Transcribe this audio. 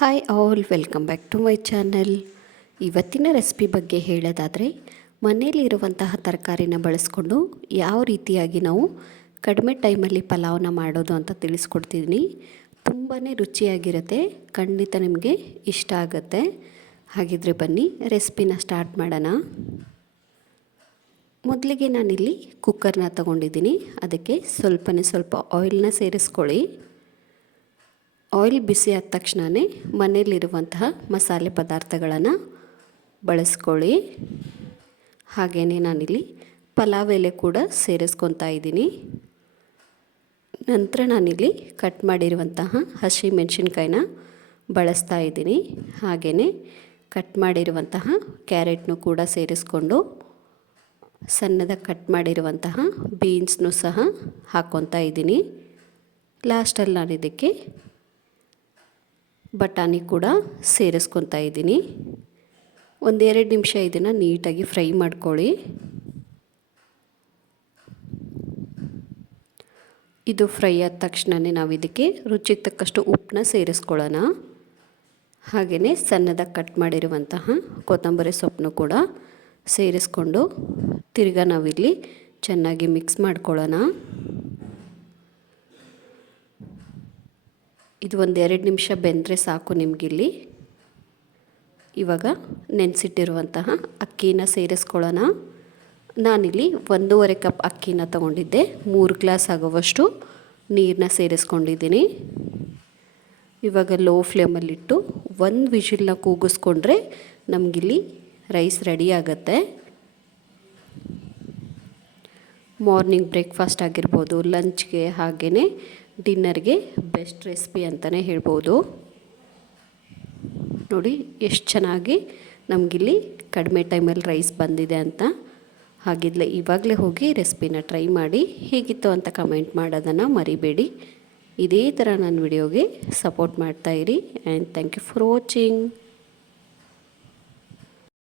Hi all, welcome back to my channel. ಇವತ್ತಿನ recipe ಬಗ್ಗೆ ಹೇಳೋದಾದರೆ, ಮನೆಯಲ್ಲಿರುವಂತಹ ತರಕಾರಿನ ಬಳಸ್ಕೊಂಡು ಯಾವ ರೀತಿಯಾಗಿ ನಾವು ಕಡಿಮೆ ಟೈಮಲ್ಲಿ ಪಲಾವ್ನ ಮಾಡೋದು ಅಂತ ತಿಳಿಸ್ಕೊಡ್ತಿದ್ದೀನಿ. ತುಂಬಾ ರುಚಿಯಾಗಿರುತ್ತೆ, ಖಂಡಿತ ನಿಮಗೆ ಇಷ್ಟ ಆಗುತ್ತೆ. ಹಾಗಿದ್ರೆ ಬನ್ನಿ ರೆಸಿಪಿನ ಸ್ಟಾರ್ಟ್ ಮಾಡೋಣ. ಮೊದಲಿಗೆ ನಾನಿಲ್ಲಿ ಕುಕ್ಕರ್ನ ತಗೊಂಡಿದ್ದೀನಿ. ಅದಕ್ಕೆ ಸ್ವಲ್ಪ ಆಯಿಲ್ನ ಸೇರಿಸ್ಕೊಳ್ಳಿ. ಆಯಿಲ್ ಬಿಸಿ ಆದ ತಕ್ಷಣವೇ ಮನೆಯಲ್ಲಿರುವಂತಹ ಮಸಾಲೆ ಪದಾರ್ಥಗಳನ್ನು ಬಳಸ್ಕೊಳ್ಳಿ. ಹಾಗೆಯೇ ನಾನಿಲ್ಲಿ ಪಲಾವ್ ಎಲೆ ಕೂಡ ಸೇರಿಸ್ಕೊತಾ ಇದ್ದೀನಿ. ನಂತರ ನಾನಿಲ್ಲಿ ಕಟ್ ಮಾಡಿರುವಂತಹ ಹಸಿ ಮೆಣಸಿನ್ಕಾಯಿನ ಬಳಸ್ತಾ ಇದ್ದೀನಿ. ಹಾಗೆಯೇ ಕಟ್ ಮಾಡಿರುವಂತಹ ಕ್ಯಾರೆಟ್ನು ಕೂಡ ಸೇರಿಸ್ಕೊಂಡು ಸಣ್ಣದಾಗಿ ಕಟ್ ಮಾಡಿರುವಂತಹ ಬೀನ್ಸ್ನು ಸಹ ಹಾಕ್ಕೊತಾ ಇದ್ದೀನಿ. ಲಾಸ್ಟಲ್ಲಿ ನಾನು ಇದಕ್ಕೆ ಬಟಾಣಿ ಕೂಡ ಸೇರಿಸ್ಕೊತಾ ಇದ್ದೀನಿ. 1-2 ನಿಮಿಷ ಇದನ್ನು ನೀಟಾಗಿ ಫ್ರೈ ಮಾಡ್ಕೊಳ್ಳಿ. ಇದು ಫ್ರೈ ಆದ ತಕ್ಷಣವೇ ನಾವು ಇದಕ್ಕೆ ರುಚಿಗೆ ತಕ್ಕಷ್ಟು ಉಪ್ಪನ್ನ ಸೇರಿಸ್ಕೊಳ್ಳೋಣ. ಹಾಗೆಯೇ ಸಣ್ಣದಾಗಿ ಕಟ್ ಮಾಡಿರುವಂತಹ ಕೊತ್ತಂಬರಿ ಸೊಪ್ಪನ್ನು ಕೂಡ ಸೇರಿಸ್ಕೊಂಡು ತಿರ್ಗಾ ನಾವಿಲ್ಲಿ ಚೆನ್ನಾಗಿ ಮಿಕ್ಸ್ ಮಾಡ್ಕೊಳ್ಳೋಣ. ಇದು 1-2 ನಿಮಿಷ ಬೆಂದರೆ ಸಾಕು ನಿಮಗಿಲ್ಲಿ. ಇವಾಗ ನೆನೆಸಿಟ್ಟಿರುವಂತಹ ಅಕ್ಕಿನ ಸೇರಿಸ್ಕೊಳ್ಳೋಣ. ನಾನಿಲ್ಲಿ 1.5 ಕಪ್ ಅಕ್ಕಿನ ತೊಗೊಂಡಿದ್ದೆ. 3 ಗ್ಲಾಸ್ ಆಗುವಷ್ಟು ನೀರನ್ನ ಸೇರಿಸ್ಕೊಂಡಿದ್ದೀನಿ. ಇವಾಗ ಲೋ ಫ್ಲೇಮಲ್ಲಿಟ್ಟು 1 ವಿಷಿಲ್ನ ಕೂಗಿಸ್ಕೊಂಡ್ರೆ ನಮಗಿಲ್ಲಿ ರೈಸ್ ರೆಡಿ ಆಗುತ್ತೆ. ಮಾರ್ನಿಂಗ್ ಬ್ರೇಕ್ಫಾಸ್ಟ್ ಆಗಿರ್ಬೋದು, ಲಂಚ್ಗೆ ಹಾಗೆಯೇ ಡಿನ್ನರ್ಗೆ ಬೆಸ್ಟ್ ರೆಸಿಪಿ ಅಂತಲೇ ಹೇಳ್ಬೋದು. ನೋಡಿ ಎಷ್ಟು ಚೆನ್ನಾಗಿ ನಮಗಿಲ್ಲಿ ಕಡಿಮೆ ಟೈಮಲ್ಲಿ ರೈಸ್ ಬಂದಿದೆ ಅಂತ. ಹಾಗಿದ್ಲೆ ಇವಾಗಲೇ ಹೋಗಿ ರೆಸಿಪಿನ ಟ್ರೈ ಮಾಡಿ ಹೇಗಿತ್ತು ಅಂತ ಕಮೆಂಟ್ ಮಾಡೋದನ್ನು ಮರಿಬೇಡಿ. ಇದೇ ಥರ ನನ್ನ ವಿಡಿಯೋಗೆ ಸಪೋರ್ಟ್ ಮಾಡ್ತಾಯಿರಿ. And thank you for watching.